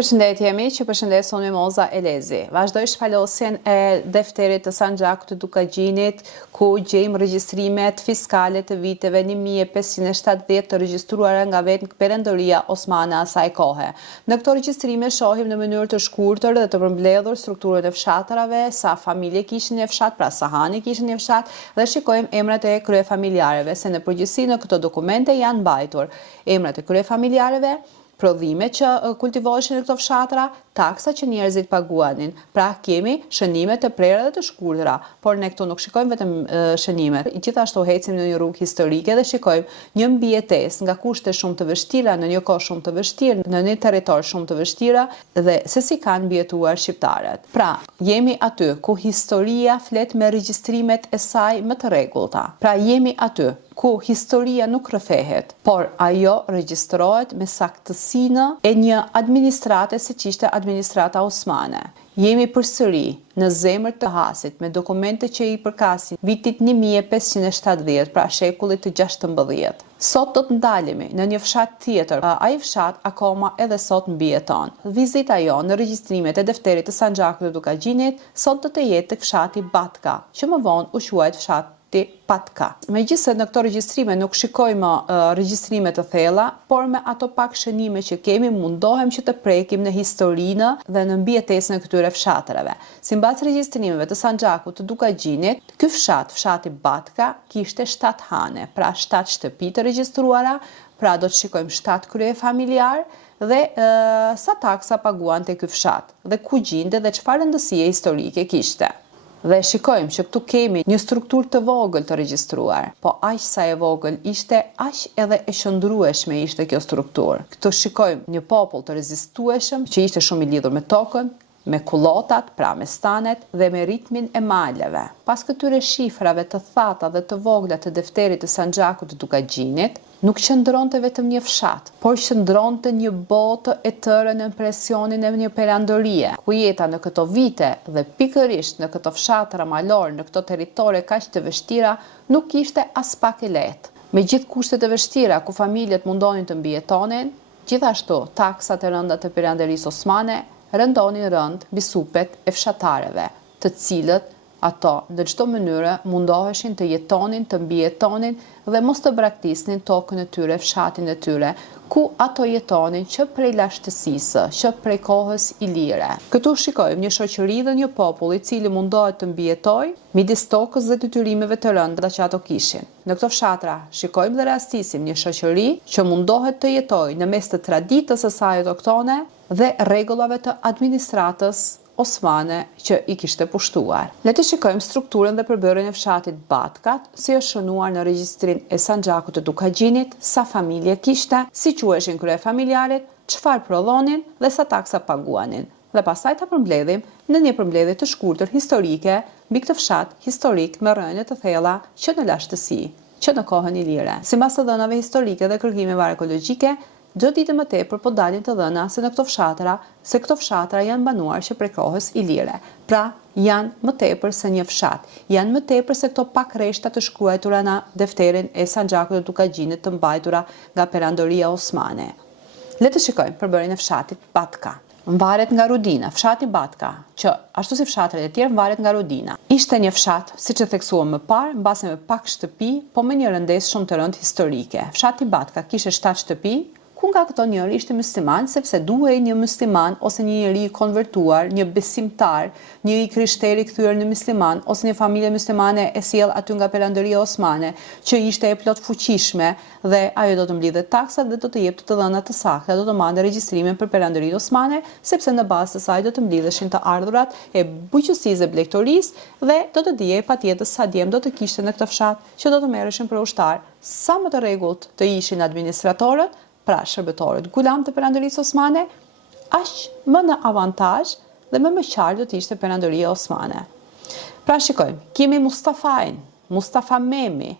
Përshëndetje që përshëndesun Mimoza Elezi. Vazhdoj shpalosjen e defterit të Sanxhakut të Dukagjinit, ku gjejmë regjistrimet fiskale të viteve 1570 të regjistruara nga vetë Perëndoria Osmane asaj kohe. Në këto regjistrime shohim në mënyrë të shkurtër dhe të përmbledhur strukturën e fshatrave, sa familje kishin në fshat, pra sa hani kishin në fshat, dhe shikojmë emrat e kryefamiljarëve, se në përgjithësi në këto dokumente janë mbajtur emrat e kryefamiljarëve, prodhime që kultivoheshin në këto fshatra, taksa që njerëzit paguanin. Pra kemi shënimet të prera dhe të shkurtra, por ne këtu nuk shikojmë vetëm shënimet. Gjithashtu ecim në një rrugë historike dhe shikojmë një mbijetesë nga kushte shumë të vështira në një kohë shumë të vështirë, në një territor shumë të vështira dhe se si kanë mbijetuar shqiptarët. Pra, jemi aty ku historia flet me regjistrimet e saj më të rregullta. Pra jemi aty ku historia nuk rrëfehet, por ajo regjistrohet me saktësinë e një administrate si që ishte administrata osmane. Jemi përsëri në zemër të Hasit me dokumente që i përkasin vitit 1570, pra shekullit të 16. Sot do të ndalemi në një fshat tjetër, ai fshat akoma edhe sot mbijeton. Vizita jo në regjistrimet e defterit të Sanxhakut të Dukagjinit sot do të jetë tek fshati Batka, që më vonë u quajt fshat Patka. Megjithëse në këto regjistrime nuk shikojmë regjistrime të thella, por me ato pak shënime që kemi mundohem që të prekim në historinë dhe në mbijetesën e këtyre fshatrave. Sipas regjistrimeve të Sanxhakut të Dukagjinit, ky fshat, fshati Batka, kishte 7 hane, pra 7 shtëpi të regjistruara, pra do të shikojmë 7 kryefamiljar dhe sa taksa paguan te ky fshat, dhe ku gjinde dhe çfarë rëndësie historike kishte. Dhe shikojmë që këtu kemi një strukturë të vogël të regjistruar, po aq sa e vogël ishte, aq edhe e shndrueshme ishte kjo strukturë. Këtu shikojmë një popull të rezistueshëm që ishte shumë i lidhur me tokën, me kullotat, pra me stanet dhe me ritmin e maleve. Pas këtyre shifrave të thata dhe të vogla të defterit të Sanxhakut të Dukagjinit, nuk qëndronte vetëm një fshat, por qëndronte një botë e tërë në presionin e një perandorie, ku jeta në këto vite dhe pikërisht në këto fshatra malor, në këto territore kaq të vështira, nuk ishte as pak e lehtë. Me gjithë kushtet e vështira ku familjet mundonin të mbijetonin, gjithashtu taksat e rënda të Perandorisë Osmane rëndonin rënd mbi supet e fshatarëve, të cilët ato në çdo mënyrë mundoheshin të jetonin, të mbijetonin dhe mos të braktisnin tokën e tyre, fshatin e tyre, ku ato jetonin që prej lashtësisë, që prej kohës ilire. Këtu shikojmë një shoqëri dhe një popull i cili mundohet të mbijetojë midis tokës dhe detyrimeve të rënda që ato kishin. Në këto fshatra shikojmë dhe rastisim një shoqëri që mundohet të jetojë në mes të traditës së saj autoktone dhe rregullave të administratës osmane që i kishte pushtuar. Le të shikojmë strukturën dhe përbërjen e fshatit Batkat, si është shënuar në regjistrin e Sanxhakut të Dukagjinit, sa familje kishte, si quheshin kryefamiljarët, çfarë prodhonin dhe sa taksa paguanin. Dhe pastaj ta përmbledhim në një përmbledhje të shkurtër historike mbi këtë fshat historik me rrënje të thella që në lashtësi, që në kohën ilire. Sipas të dhënave historike dhe kërkimeve arkeologjike, çdo ditë më tepër po dalin të dhëna se këto fshatra janë banuar që prej kohës ilire. Pra, janë më tepër se një fshat, janë më tepër se këto pak rreshta të shkruara në defterin e Sanxhakut të Dukagjinit të mbajtura nga Perandoria Osmane. Le të shikojmë përbërjen e fshatit Batka. Mvaret nga Rudina, fshati Batka, që ashtu si fshatrat e tjerë mvaret nga Rudina. Ishte një fshat, siç e theksuam më parë, mbase me pak shtëpi, po me një rëndesë shumë të rëndë historike. Fshati Batka kishte 7 shtëpi, ku nga këto njëri ishte musliman, sepse duhej një musliman ose një njeri i konvertuar, një besimtar, një i krishteri kthyer në musliman, ose një familje muslimane e sjell aty nga Perandoria Osmane, që ishte e plot fuqishme dhe ajo do të mblidhe taksat dhe do të jepte të dhëna të sakta, do të mande regjistrimin për Perandorinë Osmane, sepse në bazë të saj do të mblidheshin të ardhurat e bujqësisë dhe blegtorisë dhe do të dijej patjetër sa djem do të kishte në këtë fshat që do të merreshin për ushtar, sa më të rregullt të ishin administratorët, pra shërbëtorët gulam të Perandorisë Osmane, aq më në avantazh dhe më qartë do të ishte Perandoria Osmane. Pra shikojmë, kemi Mustafa Memi,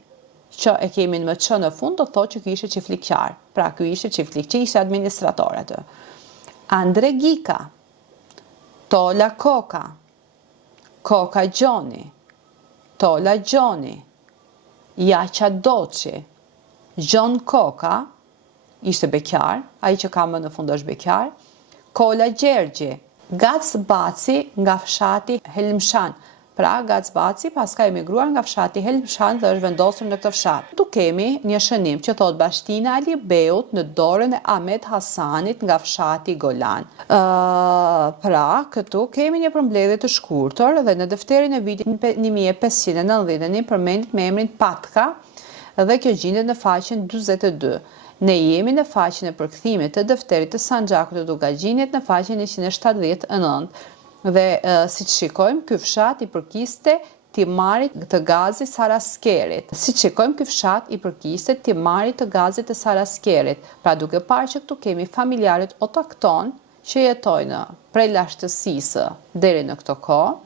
që e kemi në ç në fund, do të thotë që ky ishte çiftliqar. Pra ky ishte çiftlik, që ishte administrator aty. Andre Gika, Tola Koka, Koka Gjoni, Tola Gjoni, Jaqa Doçi, Gjon Koka, ishte beqar, ai që ka më në fund është beqar, Kola Gjergji, Gacbaci nga fshati Helmshan. Pra, Gacbaci pas ka emigruar nga fshati Helmshan dhe është vendosur në këtë fshat. Tu kemi një shënim që thot Bashtina Alibeut në dorën e Ahmet Hasanit nga fshati Golan. Pra, këtu kemi një përmbledhje të shkurtër dhe në defterin e vitit 1591 përmendet me emrin Patka dhe kjo gjendet në faqen 42. Ne jemi në faqen e përkthimit të defterit të Sanxhakut të Dugaxhinit në faqen 179. Dhe si që shikojmë, ky fshat i përkiste timarit të gazit Saraskerit. Si që shikojmë, ky fshat i përkiste timarit të gazit të Saraskerit. Pra duke parë që këtu kemi familjarët autokton që jetojnë prej lashtësisë deri në këto kohë.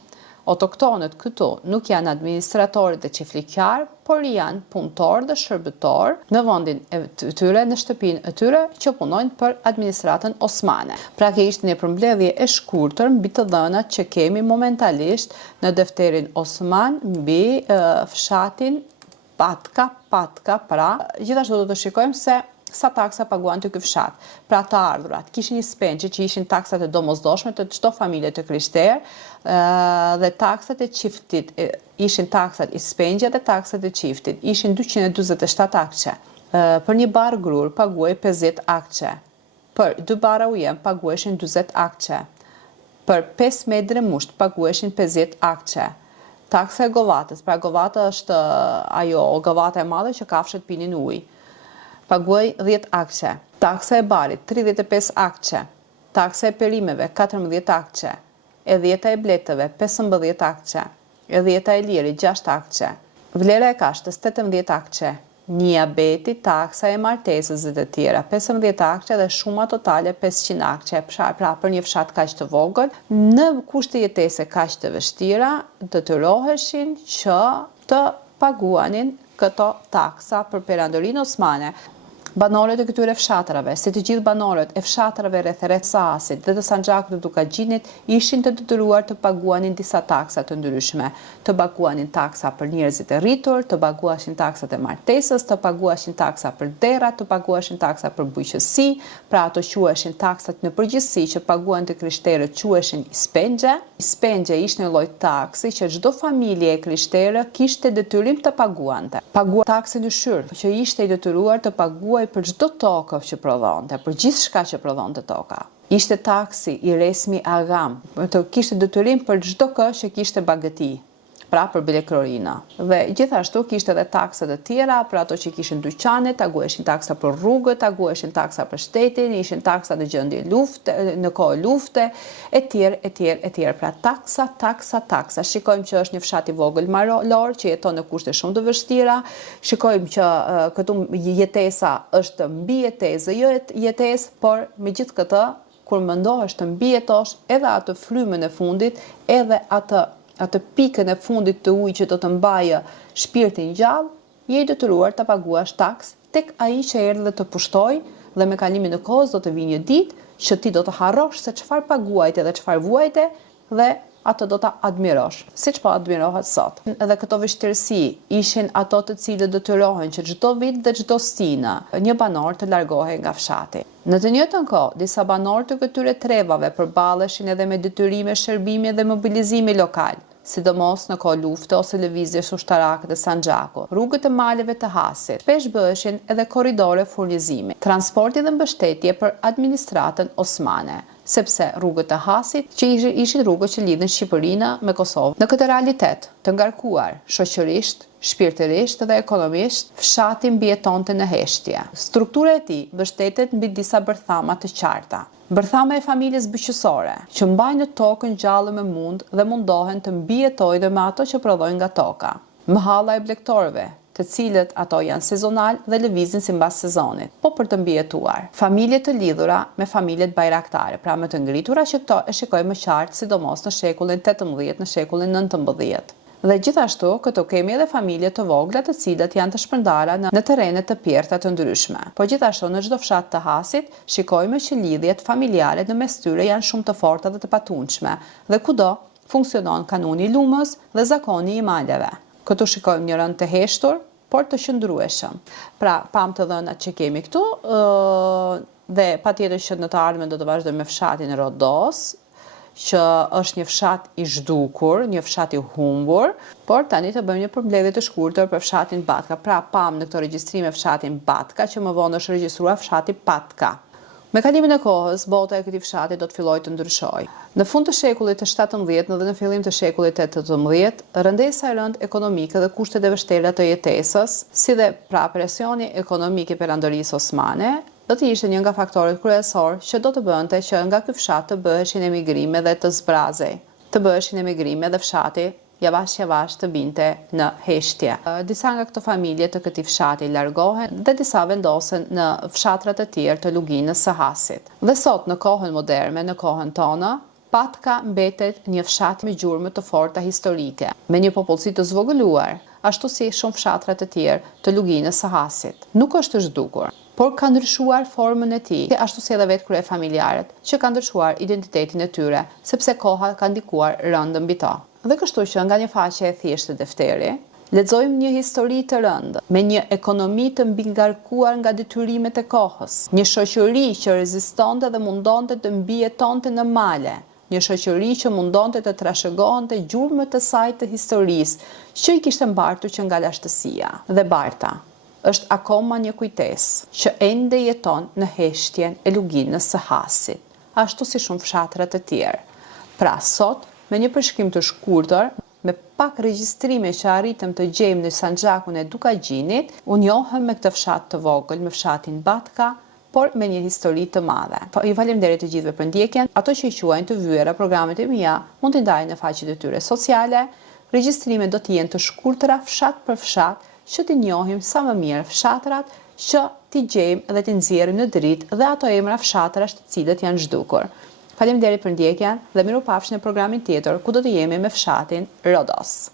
Autoktonët këtu nuk janë administratorët dhe qiflikjarë, por janë punëtorë dhe shërbëtorë në vendin e tyre, në shtëpinë e tyre që punojnë për administratën osmane. Pra kjo ishte një përmbledhje e shkurtër mbi të dhënat që kemi momentalisht në defterin osman mbi fshatin Patka, pra gjithashtu do të shikojmë se sa taksa paguan të ky fshat. Pra të ardhurat kishin një spengje që ishin taksat e domosdoshme të çdo familje të krishterë dhe taksat e çiftit ishin taksat i spengja dhe taksat e çiftit ishin 247 akçe. Për një bar grur paguaj 50 akçe. Për 2 bara ujem paguheshin 40 akçe. Për 5 metre musht paguheshin 50 akçe. Taksa e govatës, pra govata është ajo govata e madhe që kafshët pinin ujë. Paguaj 10 akçe. Taksa e barit 35 akçe. Taksa e perimeve 14 akçe. E dhjeta e bletëve 15 akçe. E dhjeta e lirit 6 akçe. Vlera e kashtës 18 akçe. Një abeti, taksa e martesës dhe të tjera 15 akçe dhe shuma totale 500 akçe. Pra për një fshat kaq të vogël, në kushte jetese kaq të vështira, detyroheshin që të paguanin këto taksa për perandorinë osmane. Banorët e këtyre fshatrave, si të gjithë banorët e fshatrave rreth Sahasit dhe të Sanxhakut të Dugaxhinit, ishin të detyruar të paguanin disa taksa të ndryshme. Të paguanin taksa për njerëzit e rritur, të paguashin taksat e martesës, të paguashin taksa për derrat, të paguashin taksa për bujqësi, pra ato quheshin taksat në përgjithësi që paguan të krishterët quheshin ispengje. Ispengje ishte një lloj taksi që çdo familje e krishterë kishte detyrim të paguante. Paguan taksën yshyrë, që ishte i detyruar të paguajë për çdo tokë që prodhonte, për gjithçka që prodhonte toka. Ishte taksi i resmi agam, të kishte detyrim për çdo kë që kishte bagëti, pra për bilekrorina. Dhe gjithashtu kishte edhe taksa të tjera për ato që kishin dyqane, taguheshin taksa për rrugët, taguheshin taksa për shtetin, ishin taksa në gjendje lufte, në kohë lufte, etj. Pra taksa. Shikojmë që është një fshat i vogël malor që jeton në kushte shumë të vështira. Shikojmë që këtu jetesa është mbi jetesë, jo jetesë, por megjithatë, kur mendohesh të mbijetosh edhe atë frymën e fundit, edhe atë pikën e fundit të ujë që do të mbajë shpirtin gjallë, je i detyruar të paguash taks tek ai që erdhi dhe të pushtoi, dhe me kalimin e kohës do të vinë një ditë që ti do të harrosh se çfarë paguajte dhe çfarë vuajte dhe ato do ta admirosh, siç po admirohet sot. Edhe këto vështirësi ishin ato të cilët detyrohen që çdo vit dhe çdo stina një banor të largohej nga fshati. Në të njëjtën kohë, disa banorë të këtyre trevave përballeshin edhe me detyrime shërbimi dhe mobilizimi lokal, sidomos në kohë lufte ose lëvizjesh ushtarake të Sanxhakut. Rrugët e maleve të Hasit shpesh bëheshin edhe korridore furnizimi, transporti dhe mbështetje për administratën osmane, sepse rrugët e Hasit që ishin rrugët që lidhin Shqipërinë me Kosovën. Në këtë realitet të ngarkuar shoqërisht, shpirtërisht dhe ekonomisht, fshati mbijetonte në heshtje. Struktura e tij mbështetet mbi disa bërthama të qarta. Bërthama e familjes byqësore, që mbajnë tokën gjallë me mund dhe mundohen të mbijetojnë me ato që prodhojnë nga toka. Mahalla e blegtorëve, të cilët ato janë sezonal dhe lëvizin sipas sezonit, po për të mbijetuar. Familje të lidhura me familjet bajraktare, pra më të ngritura që këto e shikojmë më qartë sidomos në shekullin 18, në shekullin 19. Dhe gjithashtu, këtu kemi edhe familje të vogla të cilat janë të shpërndara në terrene të pjerta të ndryshme. Po gjithashtu në çdo fshat të Hasit, shikojmë që lidhjet familjare në mes tyre janë shumë të forta dhe të patundshme, dhe kudo funksionon kanuni i lumës dhe zakoni i maleve. Këtu shikojmë një rënd të heshtur, por të qëndrueshëm. Pra, pam të dhënat që kemi këtu, dhe patjetër që në të ardhmen do të vazhdojmë me fshatin Rodos, që është një fshat i zhdukur, një fshat i humbur, por tani të bëjmë një përmbledhje të shkurtër për fshatin Batka. Pra pam në këto regjistrime fshatin Batka, që më vonë është regjistruar fshati Patka. Me kalimin e kohës, bota e këtij fshati do të fillojë të ndryshojë. Në fund të shekullit të 17 dhe në fillim të shekullit të 18, rëndesa e rëndë ekonomike dhe kushtet e vështira të jetesës, si dhe pra presioni ekonomik i perandorisë osmane, do të ishte një nga faktorët kryesor që do të bënte që nga ky fshat të bëheshin emigrime dhe të zbrazej. Të bëheshin emigrime dhe fshati javash të binte në heshtje. Disa nga këto familje të këtij fshati largohen dhe disa vendosen në fshatra të tjerë të luginës së Hasit. Dhe sot në kohën moderne, në kohën tonë, Patka mbetet një fshat me gjurmë të forta historike, me një popullsi të zvogëluar, ashtu si shumë fshatra të tjerë të luginës së Hasit. Nuk është zhdukur, por ka ndryshuar formën e tij, ashtu si edhe vetë kryefamiljarët, që kanë ndryshuar identitetin e tyre, sepse koha ka ndikuar rëndë mbi to. Dhe kështu që nga një faqe e thjeshtë të defteri, lexojmë një histori të rëndë, me një ekonomi të mbingarkuar nga detyrimet e kohës, një shoqëri që rezistonte dhe mundonte të mbijetonte në male, një shoqëri që mundonte të trashëgonte gjurmët të saj të historisë, që i kishte mbartur që nga lashtësia. Dhe Barta është akoma një kujtesë që ende jeton në heshtjen e luginës së Hasit, ashtu si shumë fshatra të tjerë. Pra sot, me një përshkrim të shkurtër, me pak regjistrime që arritëm të gjejmë në sanxhakun e Dukagjinit, u njohëm me këtë fshat të vogël, me fshatin Batka, por me një histori të madhe. Ju faleminderit të gjithëve për ndjekjen. Ato që i quajnë të vyera programet e mia mund t'i ndajnë në faqet e tyre sociale. Regjistrimet do të jenë të shkurtëra fshat për fshat, që t'i njohim sa më mirë fshatrat, që t'i gjejmë dhe t'i nxjerrim në dritë dhe ato emra fshatrash të cilët janë zhdukur. Faleminderit për ndjekjen dhe mirupafshim në programin tjetër ku do të jemi me fshatin Rodos.